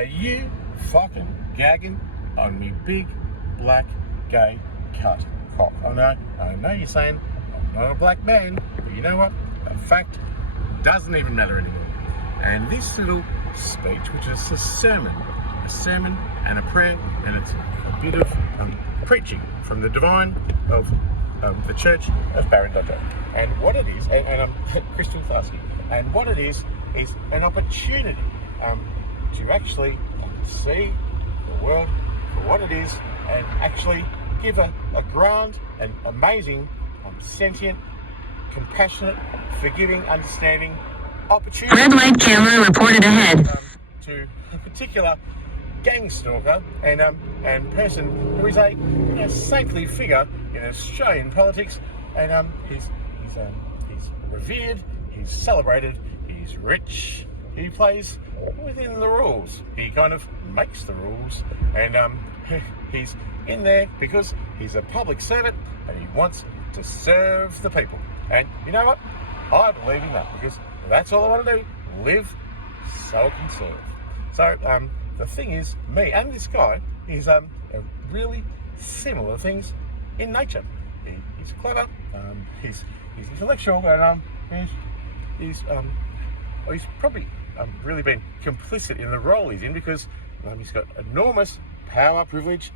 Are you fucking gagging on me big, black, gay, cut cock? I know you're saying I'm not a black man, but you know what? The fact doesn't even matter anymore. And this little speech, which is a sermon and a prayer, and it's a bit of preaching from the divine of the Church of Barran. And what it is, and I'm Christian Tharsky, and what it is an opportunity to actually see the world for what it is and actually give a grand and amazing, sentient, compassionate, forgiving, understanding opportunity. Red light camera reported ahead. To a particular gang stalker and person who is a saintly figure in Australian politics, and he's revered, he's celebrated, he's rich, he plays within the rules, he kind of makes the rules, and he's in there because he's a public servant and he wants to serve the people. And you know what? I believe in that, because that's all I want to do, live so I can serve. So the thing is, me and this guy is really similar things in nature. He's clever, he's intellectual, and he's probably really been complicit in the role he's in, because he's got enormous power, privilege,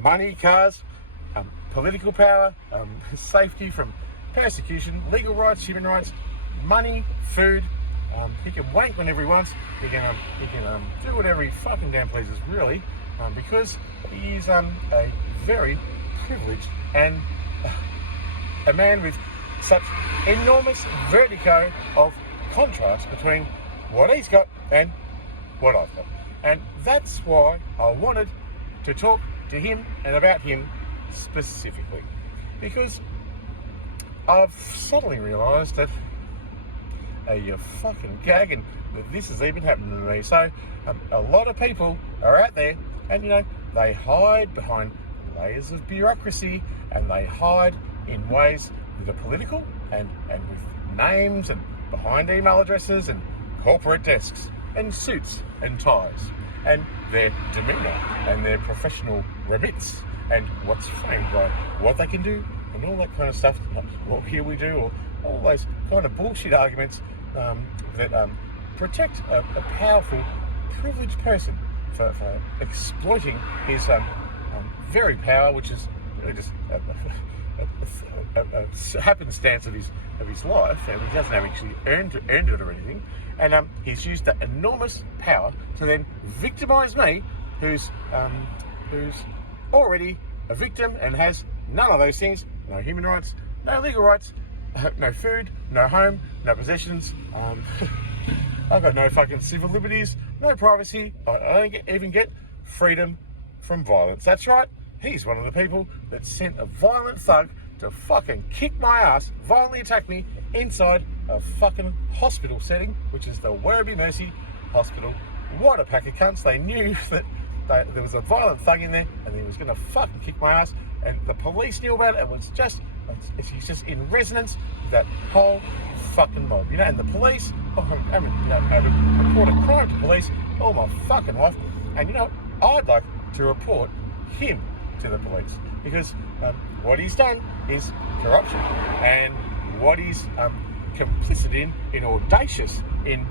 money, cars, political power, safety from persecution, legal rights, human rights, money, food. He can wank whenever he wants. He can do whatever he fucking damn pleases, really, because he is a very privileged and a man with such enormous vertigo of contrast between what he's got and what I've got. And that's why I wanted to talk to him and about him specifically, because I've suddenly realised that you're fucking gagging that this is even happening to me. So a lot of people are out there, and they hide behind layers of bureaucracy, and they hide in ways that are political and with names and behind email addresses and corporate desks and suits and ties and their demeanour and their professional remits and what's framed by what they can do and all that kind of stuff, what here we do, or all those kind of bullshit arguments that protect a powerful, privileged person for exploiting his very power, which is really just a happenstance of his life, and he doesn't have actually earned it or anything. And he's used that enormous power to then victimise me, who's already a victim and has none of those things: no human rights, no legal rights, no food, no home, no possessions. I've got no fucking civil liberties, no privacy. I don't even get freedom from violence. That's right. He's one of the people that sent a violent thug to fucking kick my ass, violently attack me inside a fucking hospital setting, which is the Werribee Mercy Hospital. What a pack of cunts. They knew that there was a violent thug in there and he was going to fucking kick my ass, and the police knew about it, and he's just in resonance with that whole fucking mob, and the police, I report a crime to police all my fucking life, and I'd like to report him to the police, because what he's done is corruption, and what he's complicit in audacious in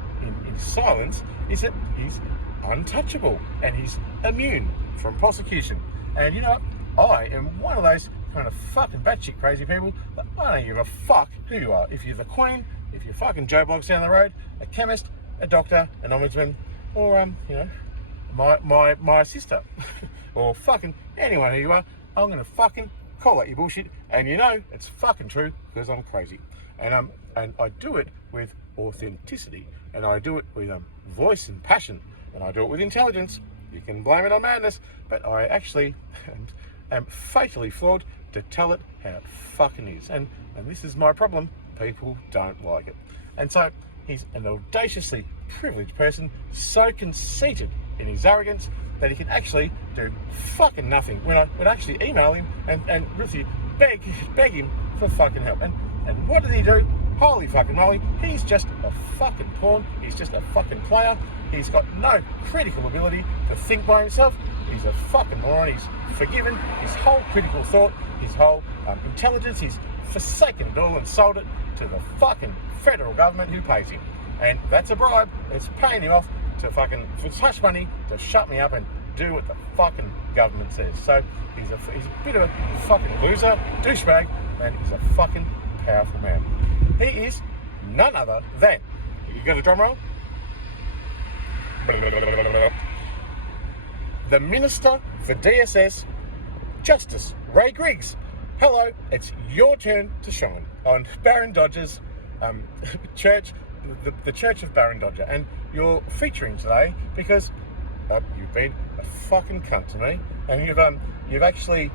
silence, is that he's untouchable and he's immune from prosecution. And I am one of those kind of fucking batshit crazy people that I don't give a fuck who you are. If you're the Queen, if you're fucking Joe Bloggs down the road, a chemist, a doctor, an ombudsman, or my sister, or fucking anyone who you are, I'm gonna fucking call out your bullshit, and it's fucking true, because I'm crazy, and I do it with authenticity, and I do it with voice and passion, and I do it with intelligence. You can blame it on madness, but I actually am fatally flawed to tell it how it fucking is, and this is my problem. People don't like it, and so he's an audaciously privileged person, so conceited in his arrogance that he can actually do fucking nothing when I would actually email him and really beg him for fucking help. And what did he do? Holy fucking moly, he's just a fucking pawn, he's just a fucking player, He's got no critical ability to think by himself. He's a fucking moron. He's forgiven his whole critical thought, his whole intelligence. He's forsaken it all and sold it to the fucking federal government who pays him. And that's a bribe. It's paying him off to fucking, for hush money, to shut me up and do what the fucking government says. So he's a bit of a fucking loser, douchebag, and he's a fucking powerful man. He is none other than, you got a drum roll? The Minister for DSS, Justice Ray Griggs. Hello, it's your turn to shine on Barran Dodger's church, the Church of Barran Dodger, and you're featuring today because you've been a fucking cunt to me, and you've actually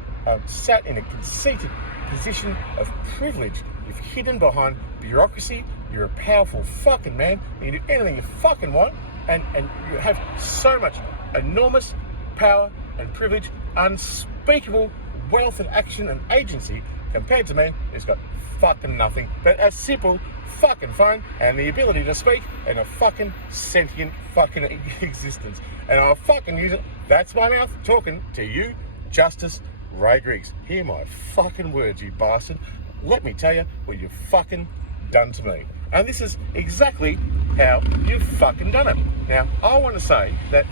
sat in a conceited position of privilege. You've hidden behind bureaucracy. You're a powerful fucking man. You can do anything you fucking want, and you have so much enormous power and privilege, unspeakable wealth and action and agency compared to me, who's got fucking nothing but a simple fucking phone and the ability to speak in a fucking sentient fucking existence. And I'll fucking use it. That's my mouth talking to you, Justice Ray Griggs. Hear my fucking words, you bastard. Let me tell you what you've fucking done to me. And this is exactly how you've fucking done it. Now, I want to say that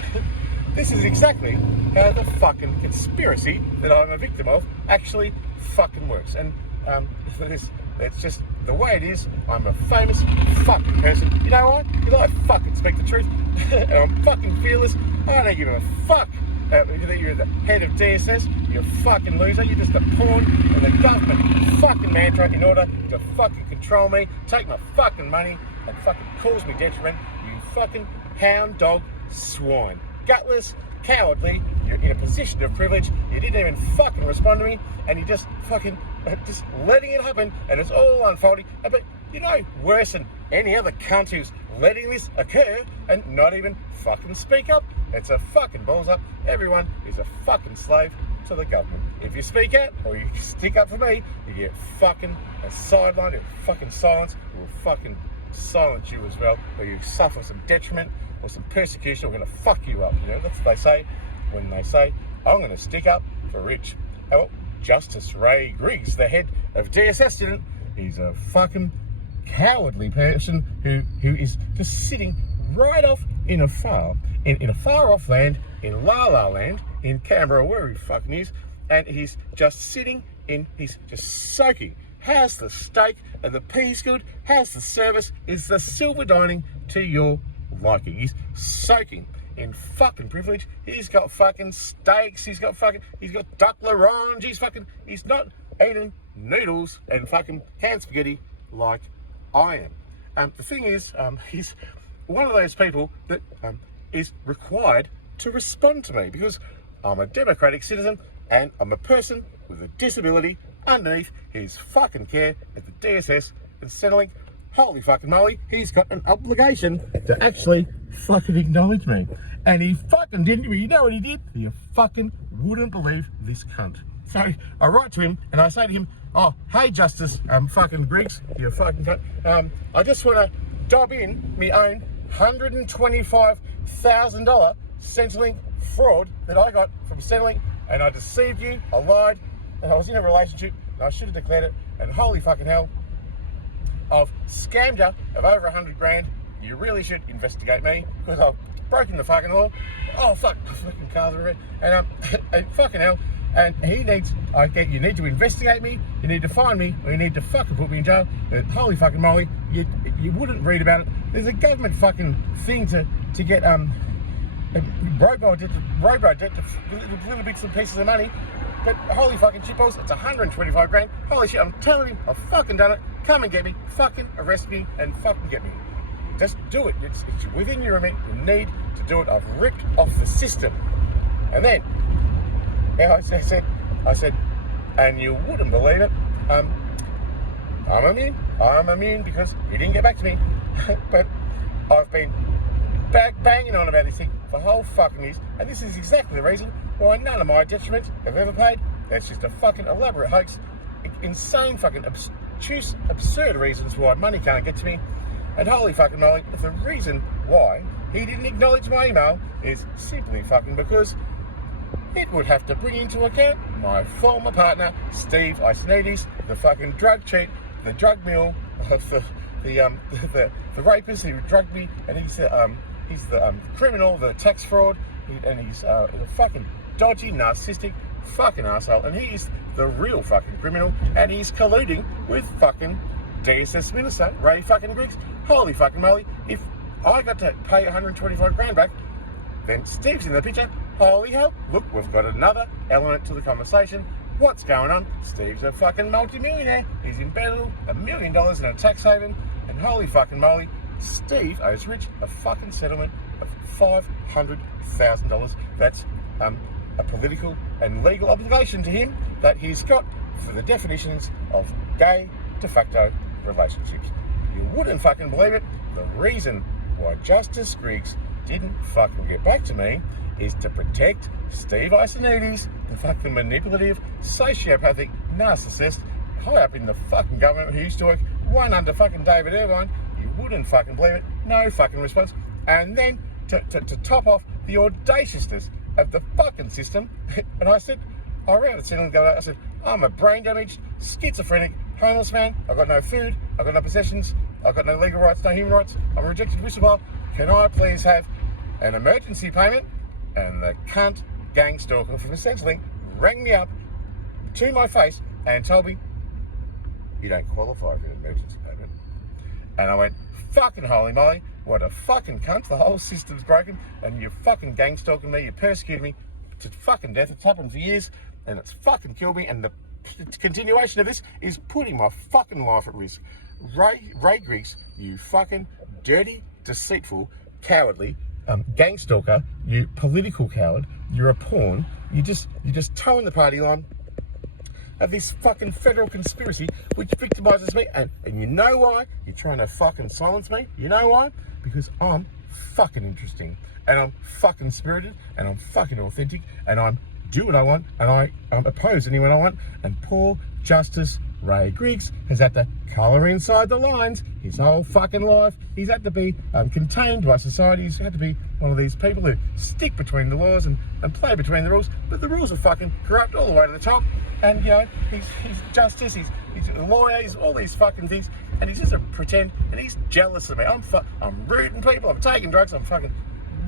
this is exactly how the fucking conspiracy that I'm a victim of actually fucking works. And it's just the way it is. I'm a famous fucking person. You know what? Because I fucking speak the truth. And I'm fucking fearless. I don't give a fuck that you're the head of DSS. You're a fucking loser. You're just a pawn in the government fucking mantra in order to fucking control me, take my fucking money, and fucking cause me detriment. You fucking hound dog swine. Gutless, cowardly, you're in a position of privilege, you didn't even fucking respond to me, and you're just fucking just letting it happen, and it's all unfolding. But you know, worse than any other cunt who's letting this occur and not even fucking speak up. It's a fucking balls up. Everyone is a fucking slave to the government. If you speak out or you stick up for me, you get fucking sidelined or fucking silence. We'll fucking silence you as well, or you suffer some detriment or some persecution. We're going to fuck you up. You know, that's what they say when they say, I'm going to stick up for Rich. Well, Justice Ray Griggs, the head of DSS, didn't. He's a fucking cowardly person who is just sitting right off in a far off land, in La La Land, in Canberra, where he fucking is, and he's just sitting in, he's just soaking. How's the steak? Are the peas good? How's the service? Is the silver dining to your liking? He's soaking in fucking privilege. He's got fucking steaks. He's got duck l'orange. He's not eating noodles and fucking canned spaghetti like I am. The thing is, he's one of those people that is required to respond to me because I'm a democratic citizen and I'm a person with a disability underneath his fucking care at the DSS and Centrelink. Holy fucking moly, he's got an obligation to actually fucking acknowledge me. And he fucking didn't. You know what he did? You fucking wouldn't believe this cunt. So I write to him and I say to him, oh, hey Justice fucking Griggs, you fucking cunt. I just want to dob in me own $125,000 Centrelink fraud that I got from Centrelink, and I deceived you, I lied, and I was in a relationship, and I should have declared it, and holy fucking hell, I've scammed you of over 100 grand. You really should investigate me because I've broken the fucking law. Oh fuck, fucking cars are red, and fucking hell. And he needs, you need to investigate me, you need to find me, or you need to fucking put me in jail. Holy fucking moly, you wouldn't read about it. There's a government fucking thing to get robo debt to little bits and pieces of money. But holy fucking shitballs, it's 125 grand. Holy shit, I'm telling him, I've fucking done it. Come and get me, fucking arrest me, and fucking get me. Just do it. It's within your remit. You need to do it. I've ripped off the system. And then, I said, and you wouldn't believe it, I'm immune because you didn't get back to me. But I've been banging on about this thing for whole fucking years, and this is exactly the reason why none of my detriments have ever paid. That's just a fucking elaborate hoax, insane fucking obtuse, absurd reasons why money can't get to me. And holy fucking moly, the reason why he didn't acknowledge my email is simply fucking because it would have to bring into account my former partner, Steve Isonides, the fucking drug cheat, the drug mule, the rapist who drugged me, and he's the criminal, the tax fraud, and he's the fucking dodgy, narcissistic fucking asshole, and he's the real fucking criminal, and he's colluding with fucking DSS Minister Ray fucking Griggs. Holy fucking moly! If I got to pay 125 grand back, then Steve's in the picture. Holy hell! Look, we've got another element to the conversation. What's going on? Steve's a fucking multi-millionaire. He's embedded $1 million in a tax haven, and holy fucking moly, Steve owes Rich a fucking settlement of $500,000. That's a political and legal obligation to him that he's got for the definitions of gay de facto relationships. You wouldn't fucking believe it. The reason why Justice Griggs didn't fucking get back to me is to protect Steve Isonides, the fucking manipulative, sociopathic narcissist high up in the fucking government who used to work one under fucking David Irvine. You wouldn't fucking believe it. No fucking response. And then to top off the audaciousness of the fucking system, and I ran at the ceiling and I said, I'm a brain damaged, schizophrenic, homeless man. I've got no food, I've got no possessions, I've got no legal rights, no human rights. I'm a rejected whistleblower. Can I please have an emergency payment? And the cunt gang stalker from essentially rang me up to my face and told me, you don't qualify for an emergency payment. And I went, fucking holy moly, what a fucking cunt. The whole system's broken, and you're fucking gang stalking me, you persecuted me to fucking death. It's happened for years, and it's fucking killed me, and the continuation of this is putting my fucking life at risk. Ray Griggs, you fucking dirty, deceitful, cowardly gang stalker, you political coward, you're a pawn, you're just towing the party line of this fucking federal conspiracy which victimizes me, and you know why? You're trying to fucking silence me. You know why? Because I'm fucking interesting, and I'm fucking spirited, and I'm fucking authentic, and I do what I want, and I oppose anyone I want, and poor Justice Ray Griggs has had to colour inside the lines his whole fucking life. He's had to be contained by society. He's had to be one of these people who stick between the laws and play between the rules, but the rules are fucking corrupt all the way to the top. And you know, he's justice, he's a lawyer, he's all these fucking things, and he's just a pretend, and he's jealous of me. I'm rooting people, I'm taking drugs, I'm fucking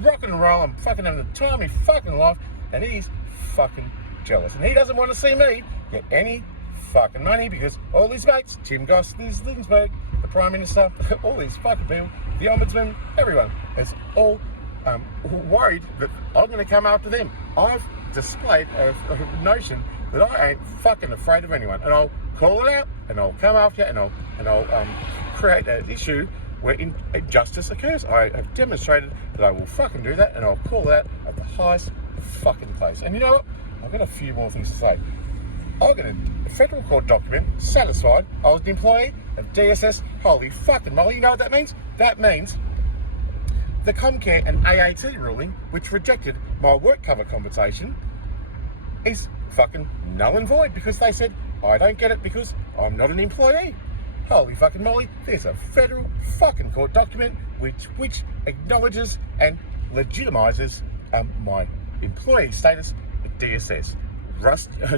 rock and roll, I'm fucking having the time of my fucking life, and he's fucking jealous. And he doesn't want to see me get any fucking money because all his mates, Tim Goss, Linsberg, the Prime Minister, all these fucking people, the Ombudsman, everyone is all worried that I'm going to come after them. I've displayed a notion that I ain't fucking afraid of anyone, and I'll call it out, and I'll come after you, and I'll create an issue where injustice occurs. I have demonstrated that I will fucking do that, and I'll call it out at the highest fucking place. And you know what? I've got a few more things to say. I got a federal court document satisfied I was an employee of DSS. Holy fucking moly, you know what that means? That means the Comcare and AAT ruling, which rejected my work cover compensation, is fucking null and void because they said I don't get it because I'm not an employee. Holy fucking moly, there's a federal fucking court document which acknowledges and legitimizes my employee status at DSS.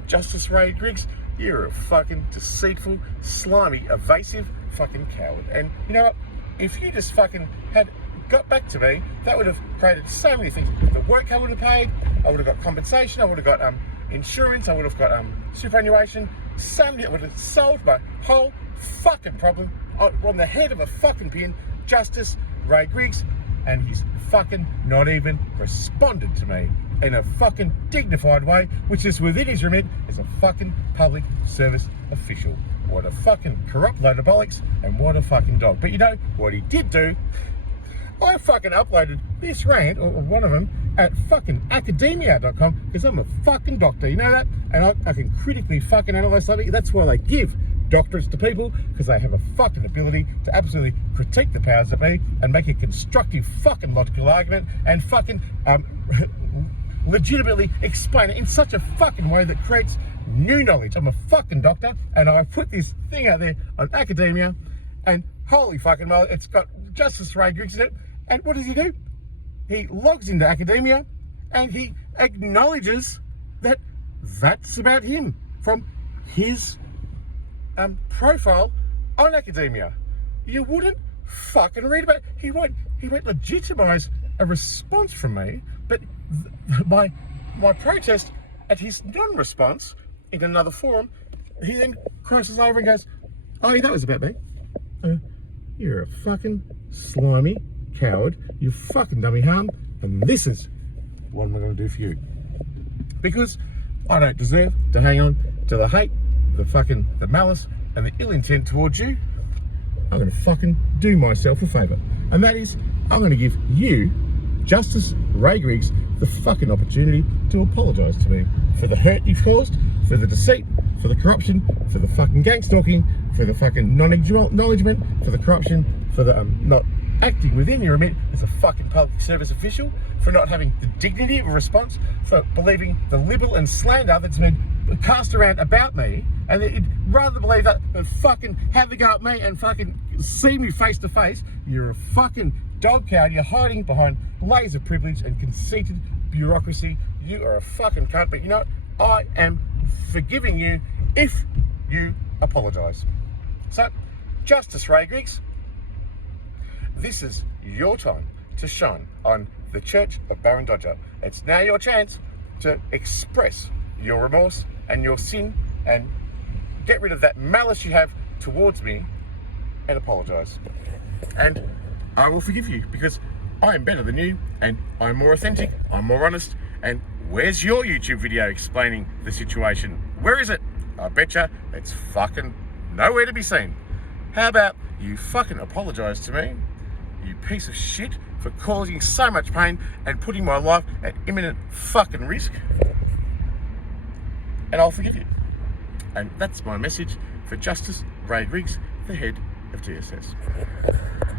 Justice Ray Griggs, you're a fucking deceitful, slimy, evasive fucking coward. And you know what? If you just fucking had got back to me, that would have created so many things. The work I would have paid, I would have got compensation, I would have got insurance, I would have got superannuation, something that would have solved my whole fucking problem on the head of a fucking pin. Justice Ray Griggs, and he's fucking not even responded to me in a fucking dignified way, which is within his remit as a fucking public service official. What a fucking corrupt load of bollocks, and what a fucking dog. But you know what he did do? I fucking uploaded this rant, or one of them, at fucking academia.com because I'm a fucking doctor, you know that? And I can critically fucking analyse something. That's why they give doctorates to people, because they have a fucking ability to absolutely critique the powers that be and make a constructive fucking logical argument and fucking legitimately explain it in such a fucking way that creates new knowledge. I'm a fucking doctor, and I put this thing out there on academia, and holy fucking moly, it's got Justice Ray Griggs in it, and what does he do? he logs into academia and he acknowledges that that's about him from his profile on academia. You wouldn't fucking read about it. He won't legitimize a response from me, but my protest at his non-response in another forum, he then crosses over and goes, "Oh, yeah, that was about me. You're a fucking slimy coward. You fucking dummy harm, and this is what I'm going to do for you. Because I don't deserve to hang on to the hate, the malice, and the ill intent towards you. I'm going to fucking do myself a favour. And that is, I'm going to give you, Justice Ray Griggs, the fucking opportunity to apologise to me for the hurt you've caused, for the deceit, for the corruption, for the fucking gang stalking, for the fucking non-acknowledgement, for the corruption, for the not acting within your remit as a fucking public service official, for not having the dignity of a response, for believing the libel and slander that's been cast around about me, and you'd rather believe that than fucking have a go at me and fucking see me face to face. You're a fucking dog coward. You're hiding behind layers of privilege and conceited bureaucracy. You are a fucking cunt, but you know what? I am forgiving you if you apologise. So, Justice Ray Griggs, this is your time to shine on the Church of Barran Dodger. It's now your chance to express your remorse and your sin and get rid of that malice you have towards me and apologise. And I will forgive you because I am better than you and I'm more authentic, I'm more honest. And where's your YouTube video explaining the situation? Where is it? I betcha it's fucking nowhere to be seen. How about you fucking apologise to me, you piece of shit, for causing so much pain and putting my life at imminent fucking risk, and I'll forgive you. And that's my message for Justice Ray Griggs, the head of DSS.